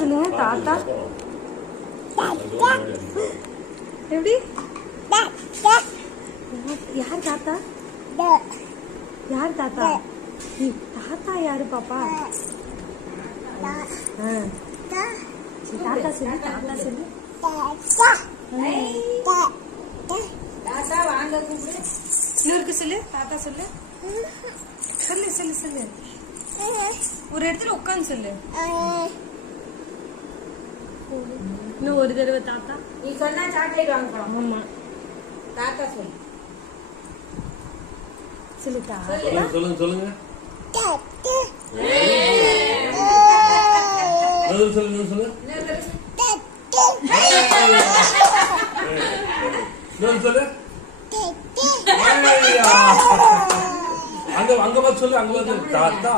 சொல்லுங்க. தாத்தா எப்படி? யார் தாத்தா? யார் தாத்தா? தாத்தா யாரு பாப்பா? தாத்தா சொல்லு. தாத்தா சொல்லு. தாத்தா வாங்க கூப்பிடு. இன்னொருக்கு சொல்லு. தாத்தா சொல்லு. சொல்லு சொல்லு சொல்லு. ஒரு இடத்துல உட்காந்து சொல்லு. இன்னும் ஒரு தடவை தாத்தா. நீ சொன்னா சாக்லேட் வாங்க போறோம். ஆமா தாத்தா சொல்லு. சொல்லு தாத்தா. சொல்லுங்க சொல்லுங்க. சொல்லு சொல்லு. சொல்லு. அங்க அங்க சொல்லு. அங்க தாத்தா.